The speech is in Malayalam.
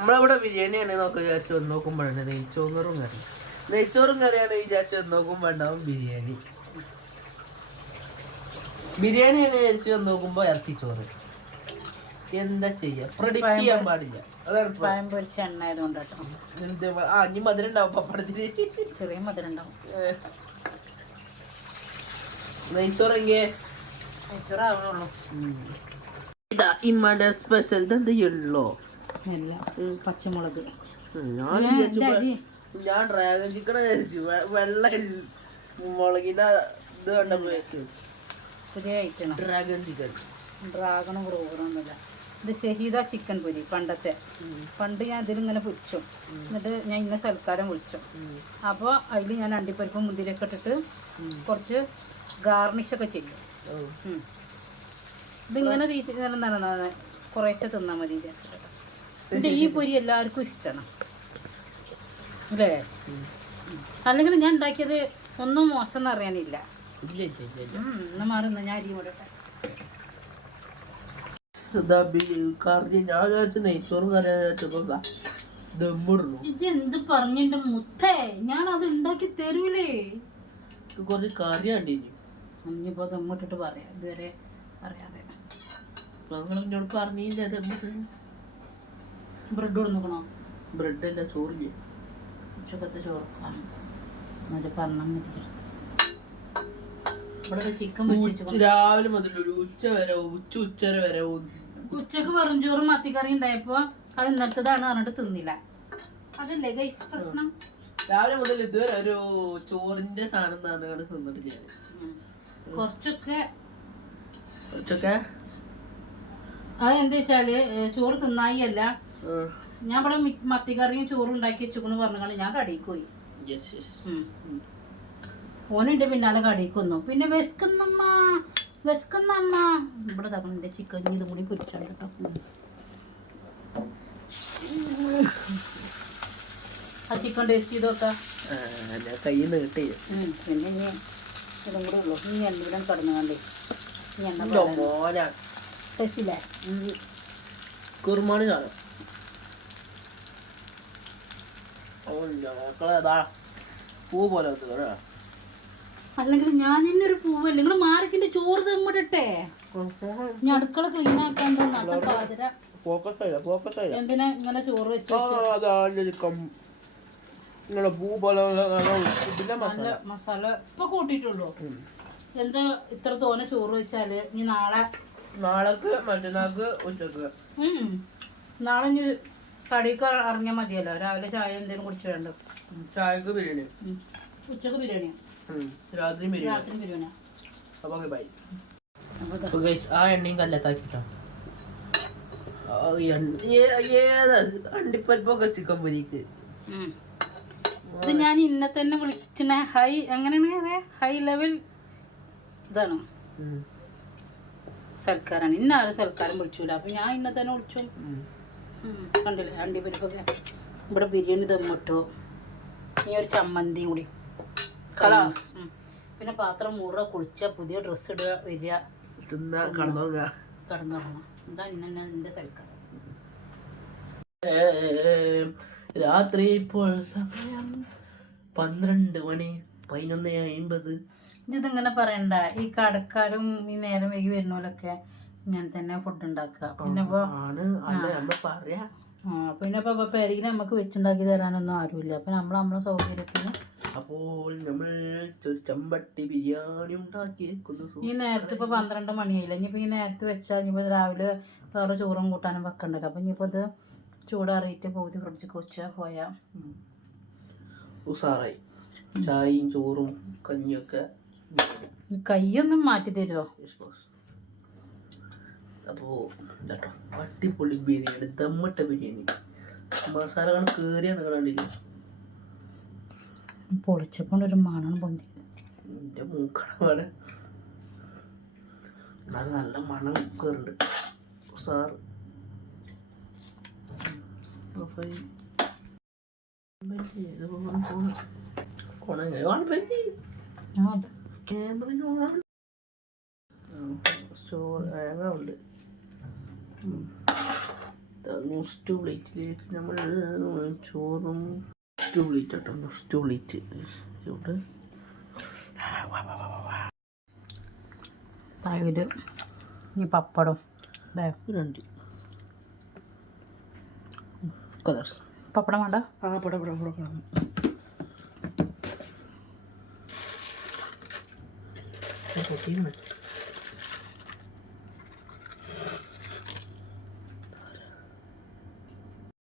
നമ്മളവിടെ ബിരിയാണിയാണ് നോക്കുക വിചാരിച്ചു വന്ന് നോക്കുമ്പോഴാണ് നെയ്ച്ചോറും കറിയാണ് വിചാരിച്ചു വന്ന് നോക്കുമ്പോ ഉണ്ടാവും ബിരിയാണിയാണ് വിചാരിച്ചു വന്ന് നോക്കുമ്പോ ഇറച്ചിച്ചോറ്. എന്താ ചെയ്യാ, പ്രൊഡിക്റ്റ് ചെയ്യാൻ പാടില്ല. അതാണ് പഴം പൊരിച്ച എണ്ണ ആയതുകൊണ്ടാട്ടോ. ഇനി മധുരം ഉണ്ടാവും പപ്പടത്തിന്, ചെറിയ മധുരം ഉണ്ടാവും. നെയ്ച്ചോറാവുള്ളൂ. ഇതാ ഇമ്മാന്റെ സ്പെഷ്യൽ എന്തെയുള്ളോ പച്ചമുളക്. ഞാൻ ഡ്രാഗൺ ചിക്കൻ കഴിച്ചു. വെള്ള മുളകിന്റെ ഇത് കണ്ടപ്പോ പുതിയ ഐറ്റം ഡ്രാഗൺ ചിക്കൻ. ഡ്രാഗണും ബ്രോഗറൊന്നുമില്ല, ഇത് ഷഹീദ ചിക്കൻ പൊരി. പണ്ട് ഞാൻ ഇതിലിങ്ങനെ പൊരിച്ചു. എന്നിട്ട് ഞാൻ ഇന്ന സൽക്കാരം വിളിച്ചു. അപ്പോൾ അതിൽ ഞാൻ അണ്ടിപ്പരിപ്പും മുന്തിരിയൊക്കെ ഇട്ടിട്ട് കുറച്ച് ഗാർണിഷൊക്കെ ചെയ്യും. ഇതിങ്ങനെ എന്താണ് കുറേശ്ശെ തിന്നാൽ മതി വിചാരിച്ചിട്ട്. എന്നിട്ട് ഈ പൊരി എല്ലാവർക്കും ഇഷ്ടമാണ് അല്ലേ? അല്ലെങ്കിൽ ഞാൻ ഉണ്ടാക്കിയത് ഒന്നും മോശം എന്ന് അറിയാനില്ല. എന്നാ മാറുന്ന ഞാൻ അരി കൂടെ എന്ത് പറഞ്ഞിട്ട് മുത്തേ, ഞാൻ അത് ഉണ്ടാക്കി തരൂലേ. കുറച്ച് കറി കണ്ടിരുന്നു. ഇനിയിപ്പോ ദമ്മിട്ടിട്ട് പറയാം, ഇതുവരെ അറിയാതെ. പറഞ്ഞില്ല ബ്രെഡ് കൊടുക്കണോ? ബ്രെഡ് അല്ല, ചോറില്ല. ഉച്ചക്കത്തെ ചോറ് എന്നിട്ട് പറഞ്ഞാൽ മതി. ഇവിടെ ചിക്കൻ രാവിലെ മുതൽ ഒരു ഉച്ചര വരെ ഉച്ചക്ക് വെറും ചോറും മത്തിക്കറി ഉണ്ടായപ്പോ അത് ഇന്നലത്തതാണ് പറഞ്ഞിട്ട് തിന്നില്ല. അതല്ലേ ഗൈസ് പ്രശ്നം. രാവിലെ മുതൽ ഇതുവരെ ഒരു ചോറിന്റെ സാധനം തിന്നിട്ടില്ല. കുറച്ചൊക്കെ അതെന്താ വെച്ചാല് ചോറ് തിന്നായി അല്ല, ഞാൻ ഇവിടെ മത്തിക്കറിയും ചോറും ഉണ്ടാക്കി വെച്ചോന്ന് പറഞ്ഞാണ് ഞാൻ കടയിക്ക് പോയി. ഓനെന്റെ പിന്നാലെ കടയിക്ക് വന്നു. പിന്നെ വെസ്കുന്നമ്മ ഇവിടെ തകണിന്റെ ചിക്കൻ ഇതും കൂടി പൊരിച്ചാണ് കേട്ടോ. ആ ചിക്കൻ ടേസ്റ്റ് ചെയ്തോക്കാം. കയ്യിൽ കിട്ടി. പിന്നെ ഇനി ഇതും കൂടെ ഉള്ളു. ഇനി എണ്ണ കടന്നു കണ്ടേ ടേസ്റ്റില്ല. കുറുമാണി സാധനം പൂ പോലെ. അല്ലെങ്കിൽ ഞാൻ ഇന്നൊരു പൂവല്ലേ, നിങ്ങൾ മാർക്കിന്റെ ചോറ് തമ്മിടട്ടെ. ഞാൻ അടുക്കള ക്ലീൻ ആക്കാൻ എന്തിനാ ഇങ്ങനെ ചോറ് വെച്ച് മസാല ഇപ്പൊ കൂട്ടിട്ടുള്ളൂ. എന്താ ഇത്ര തോനെ ചോറ് വെച്ചാല് ഇനി നാളേക്ക് മറ്റന്നാൾക്ക് ഉച്ചക്ക് നാളെ ഇനി കടിക്ക് അറിഞ്ഞാൽ മതിയല്ലോ. രാവിലെ ചായ എന്തെങ്കിലും കുടിച്ചു വേണ്ട. ചായക്ക് ബിരിയാണി, ഉച്ചക്ക് ബിരിയാണി, രാത്രി ബിരിയാണി. ആ എണ്ണയും കല്ലത്താക്കിട്ടോ. അണ്ടിപ്പരിപ്പൊക്കെ ചിക്കൻ പൊരിക്ക്. ഇത് ഞാൻ ഇന്നെ തന്നെ വിളിച്ചിന ഹൈ എങ്ങനെയാണ് ഹൈ ലെവൽ ഇതാണ് സൽക്കാരാണ്. ഇന്നാരും സൽക്കാരം വിളിച്ചൂല, അപ്പൊ ഞാൻ ഇന്നെ തന്നെ വിളിച്ചു. കണ്ടില്ലേ അണ്ടിപ്പരിപ്പൊക്കെ. ഇവിടെ ബിരിയാണി ദമ്മിട്ടു. ഇനി ഒരു ചമ്മന്തിയും കൂടി. പിന്നെ പാത്രം മൂറ കുളിച്ച പുതിയ ഡ്രസ്സ് ഇടുക, വരിക, കടന്നുറങ്ങുക. എന്താ ഇന്നെ എന്റെ സൽക്കാരം. രാത്രി ഇപ്പോൾ സമയം 12 മണി 11:50. ഇതിങ്ങനെ പറയണ്ട. ഈ കടക്കാരും ഈ നേരം വൈകി വരുന്നോലൊക്കെ ഇങ്ങനെ തന്നെ ഫുഡ് ഉണ്ടാക്കുക. പിന്നെ ഇപ്പൊ പെരയിൽ നമുക്ക് വെച്ചുണ്ടാക്കി തരാനൊന്നും ആരുമില്ല. അപ്പൊ നമ്മളെ സൗകര്യത്തിന് അപ്പോൾ നമ്മൾ ചെമ്പട്ടി ബിരിയാണി ഉണ്ടാക്കി. ഈ നേരത്തെ ഇപ്പൊ 12 മണിയായില്ല. ഇനിയിപ്പോ ഈ നേരത്തെ വെച്ചാൽ ഇനിയിപ്പോ രാവിലെ വേറെ ചോറും കൂട്ടാനും വെക്കണ്ടല്ലോ. അപ്പൊ ഇനിയിപ്പോ ഇത് ചൂടാറിയിട്ട് പകുതി ഫ്രിഡ്ജിക്ക് വെച്ചാൽ പോയാ ഉസാറായി. ചായയും ചോറും കഞ്ഞിയൊക്കെ. കയ്യൊന്നും മാറ്റി തരുമോ? അപ്പോ കേട്ടോ അടിപൊളി ബിരിയാണി, ദമ്മിട്ട ബിരിയാണി. മസാലകൾ കേറിയ കണ്ടില്ല. പൊളിച്ചപ്പോണ്ടൊരു മണം പൊന്തി. എൻ്റെ മൂക്കടമാണ്. നല്ല മണം കയറുണ്ട്. സാർ ക്യാമറ ഉണ്ട്. സ്റ്റൂ പ്ലേറ്റിലേക്ക് നമ്മൾ ചോറും സ്റ്റൂ പ്ലേറ്റ് കേട്ടോ, സ്റ്റൂ പ്ലേറ്റ് ഇവിടെ തൈര്, ഈ പപ്പടം രണ്ട് കളേഴ്സ്. പപ്പടം വേണ്ട? ആ പടം